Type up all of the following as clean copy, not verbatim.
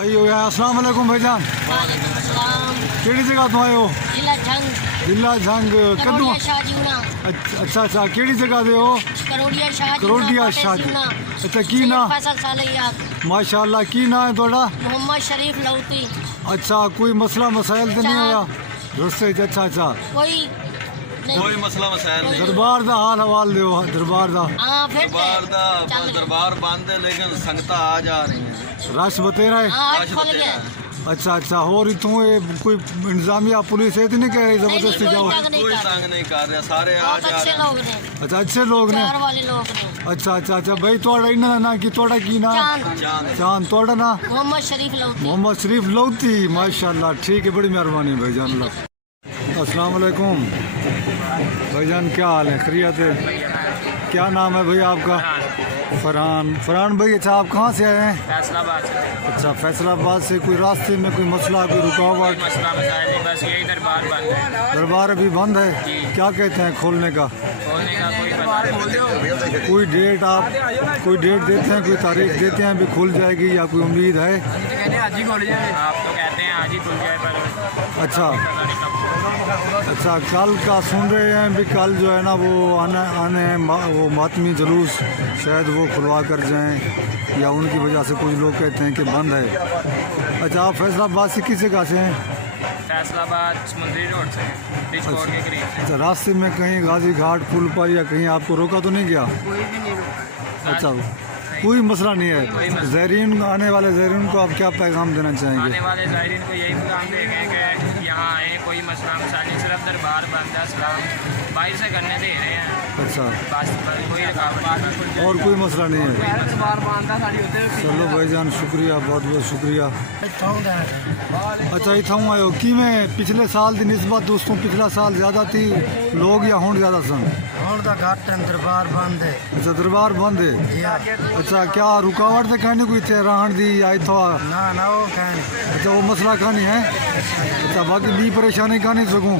भाई हो यार, अस्सलाम वालेकुम भाईजान। वालेकुम सलाम। केड़ी जगह तो आए हो? जिला झंग। जिला झंग कदू? करोड़िया शाह जीवना। अच्छा अच्छा, केड़ी जगह दे हो? करोड़िया शाह जीवना। करोड़िया शाह। अच्छा, की ना? फैसल सालियात। माशाअल्लाह, की ना है थोड़ा? मोहम्मद शरीफ लौती। अच्छा, कोई मसला मसाइल तो नहीं होया रस्ते च? अच्छा अच्छा, कोई मसला मसाइल नहीं। दरबार दा हाल हवाल दियो, दरबार दा। हाँ फिर दरबार बंद है लेकिन संगत आ जा रही हैं। रश बतेरा है। आज खुल गया। अच्छा अच्छा, और इतों कोई इंतजामिया पुलिस है तो नहीं कह रही जबरदस्ती जाओ? कोई तंग नहीं कर रहा, सारे आ बहुत जा अच्छे रहे लोग ने। अच्छा, अच्छे लोग ने। प्यार वाले लोग ने। अच्छा अच्छा अच्छा भाई, थोड़ा इन्ना ना की थोड़ा की ना? चांद। चांद, थोड़ा ना? मोहम्मद शरीफ लौती। मोहम्मद शरीफ लौती, माशाल्लाह, ठीक है, बड़ी मेहरबानी भाईजान। अस्सलाम वालेकुम भाईजान, क्या हाल है? खैरियत है? क्या नाम है भाई आपका? फरहान। फरहान भाई, अच्छा आप कहाँ से आए हैं? फैसलाबाद से। अच्छा, फैसलाबाद से। कोई रास्ते में कोई मसला, कोई रुकावट? मसला मसाइल नहीं, बस यही दरबार बंद है। दरबार अभी बंद है? क्या कहते हैं खोलने का? खोलने का कोई पता नहीं। कोई डेट आप कोई डेट देते हैं, कोई तारीख देते हैं भी खुल जाएगी या कोई उम्मीद है? आज ही खोल जाए। आप तो कहते हैं आज ही खुल जाए पर अच्छा पता नहीं कब। अच्छा, कल का सुन रहे हैं भी कल जो है ना वो आने वो मातमी जुलूस शायद वो खुलवा कर जाएं, या उनकी वजह से कुछ लोग कहते हैं कि बंद है। अच्छा, आप फैसलाबाद से किस जगह से हैं? फैसलाबाद समुंदरी रोड से, ब्रिज रोड के करीब से। अच्छा, रास्ते में कहीं गाजी घाट पुल पर या कहीं आपको रोका तो नहीं गया? कोई भी नहीं रुका। अच्छा, कोई मसला नहीं है। ज़ायरीन, आने वाले ज़ायरीन को आप क्या पैगाम देना चाहेंगे? आने वाले ज़ायरीन को यही पैगाम देंगे कि यहाँ आए, कोई मसला मसाइल नहीं, सिर्फ दरबार बंद है, सलाम बाहर से करने दे रहे हैं। अच्छा, बस कोई रुकावट नहीं। और कोई मसला नहीं है? दरबार बंद है साड़ी होते। चलो भाईजान, शुक्रिया, बहुत बहुत शुक्रिया। अच्छा, इतना आयो कि मैं पिछले साल की निस्बत दोस्तों पिछला साल ज़्यादा थी लोग या हुण ज़्यादा सन? ਹੁਣ ਤਾਂ ਘੱਟ ਹੈ, ਦਰਬਾਰ ਬੰਦ ਹੈ। अच्छा, दरबार बंद है। ਜੀ ਹਾਂ। अच्छा, क्या रुकावट तो कहनी कोई इतने रहन दी या इतो? ਨਾ ਨਾ ਉਹ ਕਹਿਣ अच्छा, वो मसला कहानी है? अच्छा, बाकी भी परेशानी कहानी सकूँ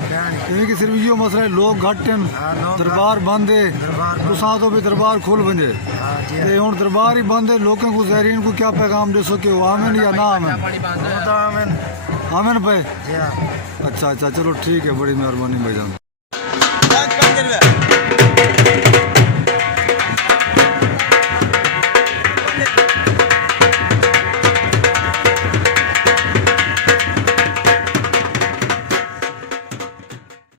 क्योंकि सिर्फ यो मसला है लोग घट हैं, हाँ, लोग दरबार बंद है। दरबार बंद। तुसा तो भी दरबार खोल बंदे ਹਾਂ ਜੀ ਹਾਂ। ते हुण दरबार ही बंद है। लोगों को ज़ायरीन को क्या पैगाम दे सके? वो आमिन या ना आमिन? ਉਹ ਤਾਂ ਆਮਨ आमिन पे। ਜੀ ਹਾਂ। अच्छा अच्छा, चलो ठीक है, बड़ी मेहरबानी भाईजान।